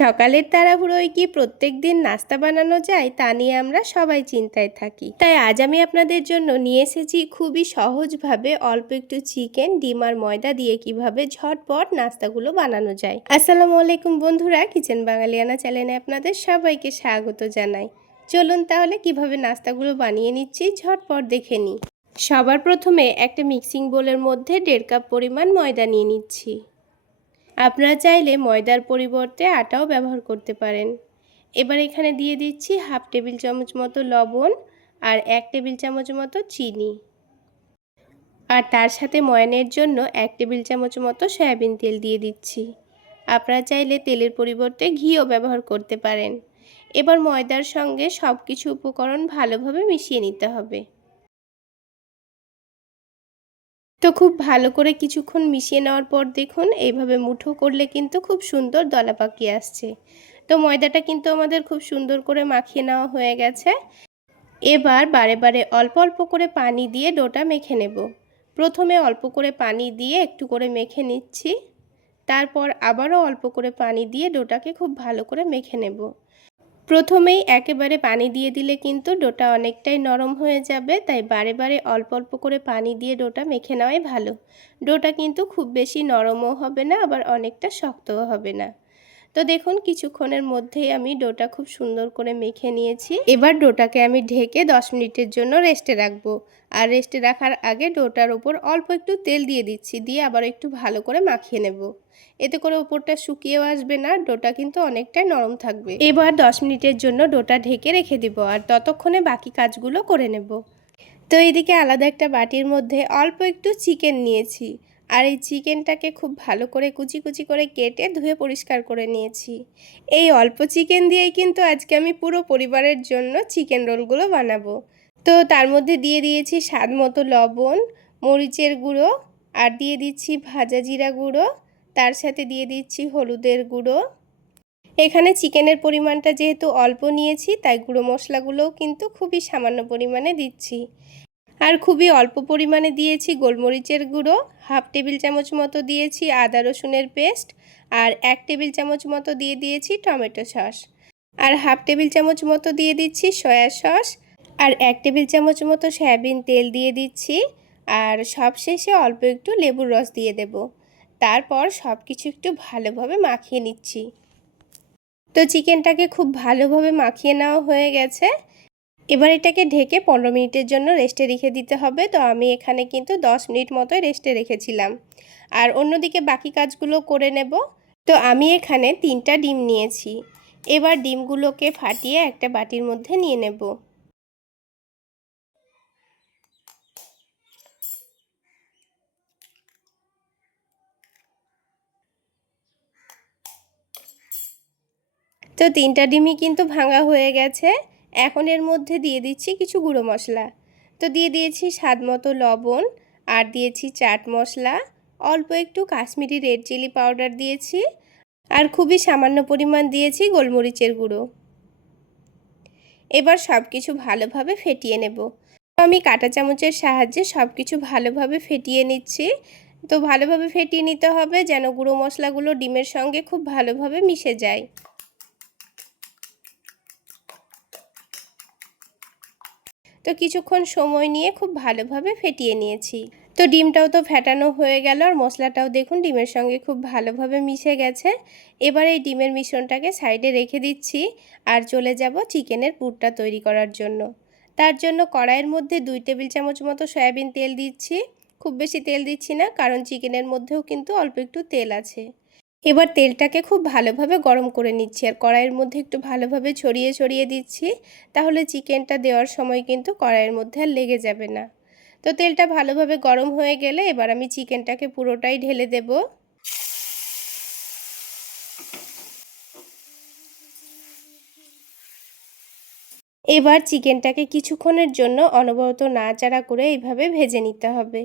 সকালের তাড়াহুড়োয় কি প্রত্যেক দিন নাস্তা বানানো যায় তা নিয়ে আমরা সবাই চিন্তায় থাকি। তাই আজ আমি আপনাদের জন্য নিয়ে এসেছি খুবই সহজভাবে অল্প একটু চিকেন, ডিম আর ময়দা দিয়ে কিভাবে ঝটপট নাস্তাগুলো বানানো যায়। আসসালামু আলাইকুম বন্ধুরা, কিচেন বাঙালিয়ানা চ্যানেলে আপনাদের সবাইকে স্বাগত জানাই। চলুন তাহলে কিভাবে নাস্তাগুলো বানিয়ে নিচ্ছি ঝটপট দেখে নিই। সবার প্রথমে একটা মিক্সিং বোলের মধ্যে 1.5 কাপ পরিমাণ ময়দা নিয়ে নিচ্ছি। আপনারা চাইলে ময়দার পরিবর্তে আটাও ব্যবহার করতে পারেন। এবার এখানে দিয়ে দিচ্ছি হাফ টেবিল চামচ মতো লবণ আর 1 টেবিল চামচ মতো চিনি, আর তার সাথে ময়ানের জন্য 1 টেবিল চামচ মতো সয়াবিন তেল দিয়ে দিচ্ছি। আপনারা চাইলে তেলের পরিবর্তে ঘিও ব্যবহার করতে পারেন। এবার ময়দার সঙ্গে সব কিছু উপকরণ ভালোভাবে মিশিয়ে নিতে হবে। তো খুব ভালো করে কিছুক্ষণ মিশিয়ে নেওয়ার পর দেখুন এইভাবে মুঠো করলে কিন্তু খুব সুন্দর দলা পাকিয়ে আসছে। তো ময়দাটা কিন্তু আমাদের খুব সুন্দর করে মাখিয়ে নেওয়া হয়ে গেছে। এবার বারে বারে অল্প অল্প করে পানি দিয়ে ডোটা মেখে নেব। প্রথমে অল্প করে পানি দিয়ে একটু করে মেখে নিচ্ছি, তারপর আবারও অল্প করে পানি দিয়ে ডোটাকে খুব ভালো করে মেখে নেব। প্রথমেই একেবারে পানি দিয়ে দিলে কিন্তু ডোটা অনেকটাই নরম হয়ে যাবে, তাই বারে বারে অল্প অল্প করে পানি দিয়ে ডোটা মেখে নেওয়াই ভালো। ডোটা কিন্তু খুব বেশি নরমও হবে না, আবার অনেকটা শক্তও হবে না। তো দেখুন কিছুক্ষণের মধ্যেই আমি ডোটা খুব সুন্দর করে মেখে নিয়েছি। এবার ডোটাকে আমি ঢেকে 10 মিনিটের জন্য রেস্টে রাখবো। আর রেস্টে রাখার আগে ডোটার ওপর অল্প একটু তেল দিয়ে দিচ্ছি, দিয়ে আবার একটু ভালো করে মাখিয়ে নেব। এতে করে ওপরটা শুকিয়েও আসবে না, ডোটা কিন্তু অনেকটাই নরম থাকবে। এবার 10 মিনিটের জন্য ডোটা ঢেকে রেখে দিব, আর ততক্ষণে বাকি কাজগুলো করে নেব। তো এইদিকে আলাদা একটা বাটির মধ্যে অল্প একটু চিকেন নিয়েছি, আর এই চিকেনটাকে খুব ভালো করে কুচি কুচি করে কেটে ধুয়ে পরিষ্কার করে নিয়েছি। এই অল্প চিকেন দিয়েই কিন্তু আজকে আমি পুরো পরিবারের জন্য চিকেন রোলগুলো বানাবো। তো তার মধ্যে দিয়ে দিয়েছি স্বাদ মতো লবণ, মরিচের গুঁড়ো, আর দিয়ে দিচ্ছি ভাজা জিরা গুঁড়ো, তার সাথে দিয়ে দিচ্ছি হলুদের গুঁড়ো। এখানে চিকেনের পরিমাণটা যেহেতু অল্প নিয়েছি, তাই গুঁড়ো মশলাগুলোও কিন্তু খুবই সামান্য পরিমাণে দিচ্ছি। আর খুবই অল্প পরিমাণে দিয়েছি গোলমরিচের গুঁড়ো, হাফ টেবিল চামচ মতো দিয়েছি আদা রসুনের পেস্ট, আর 1 টেবিল চামচ মতো দিয়ে দিয়েছি টমেটো সস, আর হাফ টেবিল চামচ মতো দিয়ে দিচ্ছি সয়া সস, আর 1 টেবিল চামচ মতো সয়াবিন তেল দিয়ে দিচ্ছি, আর সবশেষে অল্প একটু লেবুর রস দিয়ে দেব। তারপর সব কিছু একটু ভালোভাবে মাখিয়ে নিচ্ছি। তো চিকেনটাকে খুব ভালোভাবে মাখিয়ে নেওয়া হয়ে গেছে। এবার এটাকে ঢেকে 15 মিনিটের জন্য রেস্টে রেখে দিতে হবে। তো আমি এখানে কিন্তু 10 মিনিট মতো রেস্টে রেখেছিলাম, আর অন্যদিকে বাকি কাজগুলো করে নেব। তো আমি এখানে 3টা ডিম নিয়েছি। এবার ডিমগুলোকে ফাটিয়ে একটা বাটির মধ্যে নিয়ে নেব। তো 3টা ডিমই কিন্তু ভাঙা হয়ে গেছে। এখন এর মধ্যে দিয়ে দিচ্ছি কিছু গুঁড়ো মশলা। তো দিয়ে দিয়েছি স্বাদ মতো লবণ, আর দিয়েছি চাট মশলা, অল্প একটু কাশ্মীরি রেড চিলি পাউডার দিয়েছি, আর খুবই সামান্য পরিমাণ দিয়েছি গোলমরিচের গুঁড়ো। এবার সব কিছু ভালোভাবে ফেটিয়ে নেব। তো আমি কাঁটা চামচের সাহায্যে সব কিছু ভালোভাবে ফেটিয়ে নিচ্ছি। তো ভালোভাবে ফেটিয়ে নিতে হবে যেন গুঁড়ো মশলাগুলো ডিমের সঙ্গে খুব ভালোভাবে মিশে যায়। তো কিছুক্ষণ সময় নিয়ে খুব ভালোভাবে ফেটিয়ে নিয়েছি। তো ডিমটাও তো ফেটানো হয়ে গেল, আর মশলাটাও দেখুন ডিমের সঙ্গে খুব ভালোভাবে মিশে গেছে। এবার এই ডিমের মিশ্রণটাকে সাইডে রেখে দিচ্ছি, আর চলে যাব চিকেনের পুরটা তৈরি করার জন্য। তার জন্য কড়াইয়ের মধ্যে 2 টেবিল চামচ মতো সয়াবিন তেল দিচ্ছি। খুব বেশি তেল দিচ্ছি না, কারণ চিকেনের মধ্যেও কিন্তু অল্প একটু তেল আছে। এবার তেলটাকে খুব ভালোভাবে গরম করে নিচ্ছি, আর কড়াইয়ের মধ্যে একটু ভালোভাবে ছড়িয়ে ছড়িয়ে দিচ্ছি, তাহলে চিকেনটা দেওয়ার সময় কিন্তু কড়াইয়ের মধ্যে আর লেগে যাবে না। তো তেলটা ভালোভাবে গরম হয়ে গেলে এবার আমি চিকেনটাকে পুরোটাই ঢেলে দেব। এবার চিকেনটাকে কিছুক্ষণের জন্য অনবরত নাড়াচাড়া করে এইভাবে ভেজে নিতে হবে।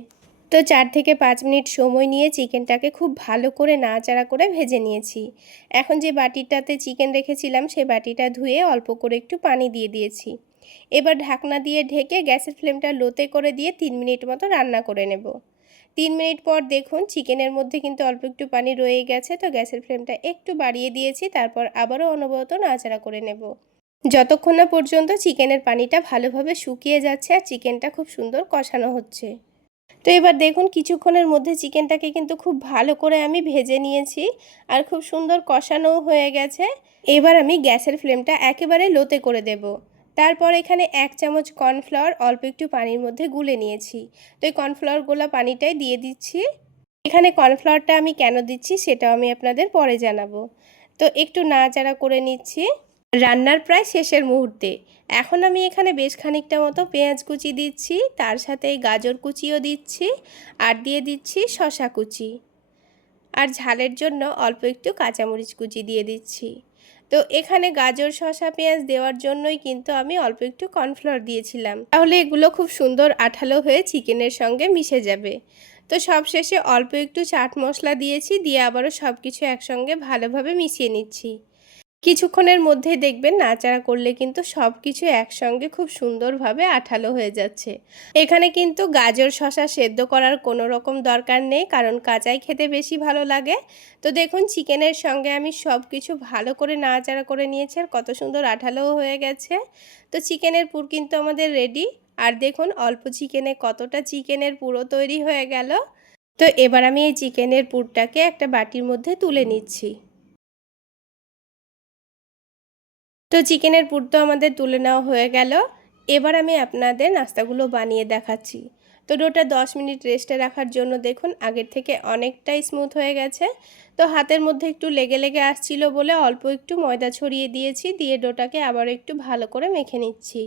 তো 4 থেকে 5 মিনিট সময় নিয়ে চিকেনটাকে খুব ভালো করে নাড়াচাড়া করে ভেজে নিয়েছি। এখন যে বাটিটাতে চিকেন রেখেছিলাম সেই বাটিটা ধুয়ে অল্প করে একটু পানি দিয়ে দিয়েছি। এবার ঢাকনা দিয়ে ঢেকে গ্যাসের ফ্লেমটা লোতে করে দিয়ে 3 মিনিট মতো রান্না করে নেব। 3 মিনিট পর দেখুন চিকেনের মধ্যে কিন্তু অল্প একটু পানি রয়ে গেছে। তো গ্যাসের ফ্লেমটা একটু বাড়িয়ে দিয়েছি। তারপর আবারও অনবরত নাড়াচাড়া করে নেব, যতক্ষণ না পর্যন্ত চিকেনের পানিটা ভালোভাবে শুকিয়ে যাচ্ছে আর চিকেনটা খুব সুন্দর কষানো হচ্ছে। তো এবার দেখুন কিছুক্ষণের মধ্যে চিকেনটাকে কিন্তু খুব ভালো করে আমি ভেজে নিয়েছি আর খুব সুন্দর কষানোও হয়ে গেছে। এবার আমি গ্যাসের ফ্লেমটা একেবারে লোতে করে দেব। তারপর এখানে 1 চামচ কর্নফ্লাওয়ার অল্প একটু পানির মধ্যে গুলে নিয়েছি। তো এই কর্নফ্লাওয়ার গোলা পানিটাই দিয়ে দিচ্ছি। এখানে কর্নফ্লাওয়ারটা আমি কেন দিচ্ছি সেটাও আমি আপনাদের পরে জানাবো। তো একটু নাড়াচাড়া করে নিচ্ছি। রান্নার প্রায় শেষের মুহূর্তে এখন আমি এখানে বেশ খানিকটা মতো পেঁয়াজ কুচি দিচ্ছি, তার সাথে গাজর কুচিও দিচ্ছি আর দিয়ে দিচ্ছি শসা কুচি, আর ঝালের জন্য অল্প একটু কাঁচামরিচ কুচি দিয়ে দিচ্ছি। তো এখানে গাজর শসা পেঁয়াজ দেওয়ার জন্যই কিন্তু আমি অল্প একটু কর্নফ্লাওয়ার দিয়েছিলাম, তাহলে এগুলো খুব সুন্দর আঠালো হয়ে চিকেনের সঙ্গে মিশে যাবে। তো সবশেষে অল্প একটু চাট মশলা দিয়েছি, দিয়ে আবারও সব কিছু একসঙ্গে ভালোভাবে মিশিয়ে নিচ্ছি। কিছুক্ষণের মধ্যেই দেখবেন নাড়াচাড়া করলে কিন্তু সব কিছু একসঙ্গে খুব সুন্দরভাবে আঠালো হয়ে যাচ্ছে। এখানে কিন্তু গাজর শসা সেদ্ধ করার কোনো রকম দরকার নেই, কারণ কাঁচাই খেতে বেশি ভালো লাগে। তো দেখুন চিকেনের সঙ্গে আমি সব কিছু ভালো করে নাড়াচাড়া করে নিয়েছি আর কত সুন্দর আঠালোও হয়ে গেছে। তো চিকেনের পুর কিন্তু আমাদের রেডি। আর দেখুন অল্প চিকেনে কতটা চিকেনের পুরো তৈরি হয়ে গেল। তো এবার আমি এই চিকেনের পুরটাকে একটা বাটির মধ্যে তুলে নিচ্ছি। তো চিকেনের পুর তো আমাদের তুলে নেওয়া হয়ে গেল। এবার আমি আপনাদের নাস্তাগুলো বানিয়ে দেখাচ্ছি। তো ডোটা 10 মিনিট রেস্টে রাখার জন্য দেখুন আগের থেকে অনেকটাই স্মুথ হয়ে গেছে। তো হাতের মধ্যে একটু লেগে লেগে আসছিল বলে অল্প একটু ময়দা ছড়িয়ে দিয়েছি, দিয়ে ডোটাকে আবার একটু ভালো করে মেখে নিচ্ছি।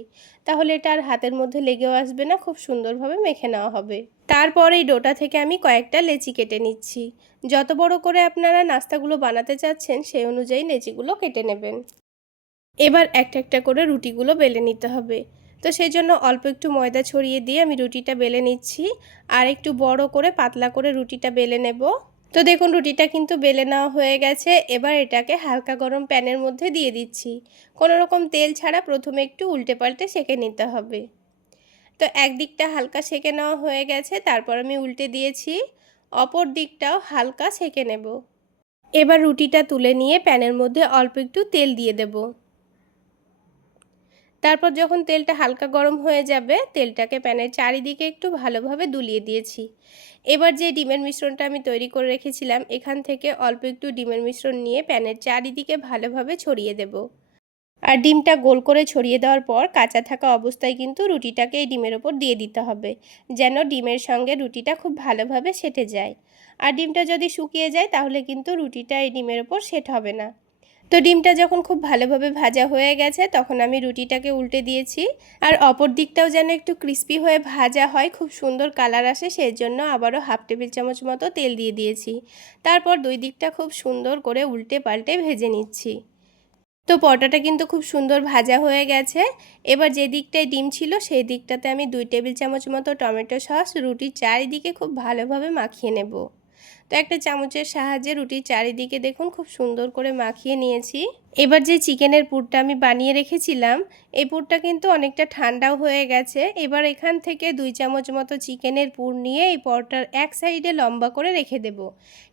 তাহলে এটা আর হাতের মধ্যে লেগেও আসবে না, খুব সুন্দরভাবে মেখে নেওয়া হবে। তারপর এই ডোটা থেকে আমি কয়েকটা লেচি কেটে নিচ্ছি। যত বড় করে আপনারা নাস্তাগুলো বানাতে চাচ্ছেন সেই অনুযায়ী লেচিগুলো কেটে নেবেন। এবার একটা একটা করে রুটিগুলো বেলে নিতে হবে। তো সেই জন্য অল্প একটু ময়দা ছড়িয়ে দিয়ে আমি রুটিটা বেলে নিচ্ছি আর একটু বড় করে পাতলা করে রুটিটা বেলে নেব। তো দেখুন রুটিটা কিন্তু বেলে নেওয়া হয়ে গেছে। এবার এটাকে হালকা গরম প্যানের মধ্যে দিয়ে দিচ্ছি। কোনো রকম তেল ছাড়া প্রথমে একটু উল্টে পাল্টে সেঁকে নিতে হবে। তো একদিকটা হালকা সেঁকে নেওয়া হয়ে গেছে, তারপর আমি উল্টে দিয়েছি। অপর দিকটাও হালকা সেঁকে নেব। এবার রুটিটা তুলে নিয়ে প্যানের মধ্যে অল্প একটু তেল দিয়ে দেব। তারপর যখন তেলটা হালকা গরম হয়ে যাবে, তেলটাকে প্যানের চারিদিকে একটু ভালোভাবে দুলিয়ে দিয়েছি। এবার যে ডিমের মিশ্রণটা আমি তৈরি করে রেখেছিলাম, এখান থেকে অল্প একটু ডিমের মিশ্রণ নিয়ে প্যানের চারিদিকে ভালোভাবে ছড়িয়ে দেব। আর ডিমটা গোল করে ছড়িয়ে দেওয়ার পর কাঁচা থাকা অবস্থায় কিন্তু রুটিটাকে এই ডিমের ওপর দিয়ে দিতে হবে, যেন ডিমের সঙ্গে রুটিটা খুব ভালোভাবে সেটে যায়। আর ডিমটা যদি শুকিয়ে যায় তাহলে কিন্তু রুটিটা এই ডিমের ওপর সেট হবে না। তো ডিমটা যখন খুব ভালোভাবে ভাজা হয়ে গেছে তখন আমি রুটিটাকে উল্টে দিয়েছি। আর অপর দিকটাও যেন একটু ক্রিস্পি হয়ে ভাজা হয়, খুব সুন্দর কালার আসে, সেই জন্য আবারও হাফ টেবিল চামচ মতো তেল দিয়ে দিয়েছি। তারপর দুই দিকটা খুব সুন্দর করে উল্টে পাল্টে ভেজে নিচ্ছি। তো পরোটাটা কিন্তু খুব সুন্দর ভাজা হয়ে গেছে। এবার যে দিকটায় ডিম ছিল সেই দিকটাতে আমি 2 টেবিল চামচ মতো টমেটো সস রুটির চারিদিকে খুব ভালোভাবে মাখিয়ে নেব। তো একটা চামচের সাহায্যে রুটির চারিদিকে দেখুন খুব সুন্দর করে মাখিয়ে নিয়েছি। এবার যে চিকেনের পুরটা আমি বানিয়ে রেখেছিলাম, এই পুরটা কিন্তু অনেকটা ঠান্ডাও হয়ে গেছে। এবার এখান থেকে 2 চামচ মতো চিকেনের পুর নিয়ে এই পরোটার এক সাইডে লম্বা করে রেখে দেব।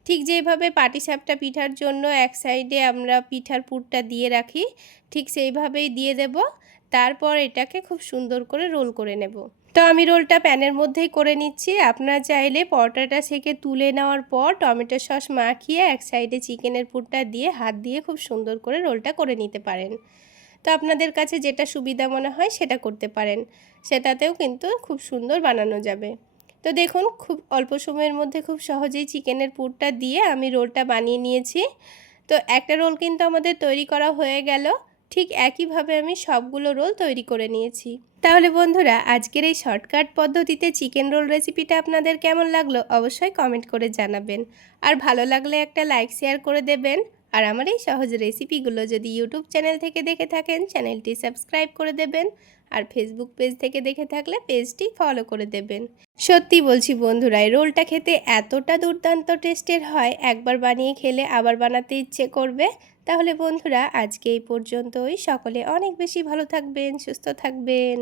ঠিক যেভাবে পাটিসাপটা পিঠার জন্য এক সাইডে আমরা পিঠার পুরটা দিয়ে রাখি, ঠিক সেইভাবেই দিয়ে দেব। তারপর এটাকে খুব সুন্দর করে রোল করে নেব। তো আমি রোলটা প্যানের মধ্যেই করে নিচ্ছি। আপনারা চাইলে পরোটাটা সেঁকে তুলে নেওয়ার পর টমেটো সস মাখিয়ে এক সাইডে চিকেনের পুরটা দিয়ে হাত দিয়ে খুব সুন্দর করে রোলটা করে নিতে পারেন। তো আপনাদের কাছে যেটা সুবিধা মনে হয় সেটা করতে পারেন, সেটাতেও কিন্তু খুব সুন্দর বানানো যাবে। তো দেখুন খুব অল্প সময়ের মধ্যে খুব সহজেই চিকেনের পুরটা দিয়ে আমি রোলটা বানিয়ে নিয়েছি। তো একটা রোল কিন্তু আমাদের তৈরি করা হয়ে গেল। ঠিক একইভাবে আমি সবগুলো রোল তৈরি করে নিয়েছি। তাহলে বন্ধুরা আজকের এই শর্টকাট পদ্ধতিতে চিকেন রোল রেসিপিটা আপনাদের কেমন লাগলো অবশ্যই কমেন্ট করে জানাবেন। আর ভালো লাগলে একটা লাইক শেয়ার করে দেবেন। আর আমার এই সহজ রেসিপিগুলো যদি ইউটিউব চ্যানেল থেকে দেখে থাকেন চ্যানেলটি সাবস্ক্রাইব করে দেবেন। আর ফেসবুক পেজ থেকে দেখে থাকলে পেজটি ফলো করে দেবেন। সত্যি বলছি বন্ধুরা, এই রোলটা খেতে এতটা দুর্দান্ত টেস্টের হয়, একবার বানিয়ে খেলে আবার বানাতে ইচ্ছে করবে। তাহলে বন্ধুরা আজকে এই পর্যন্তই। সকলে অনেক বেশি ভালো থাকবেন, সুস্থ থাকবেন।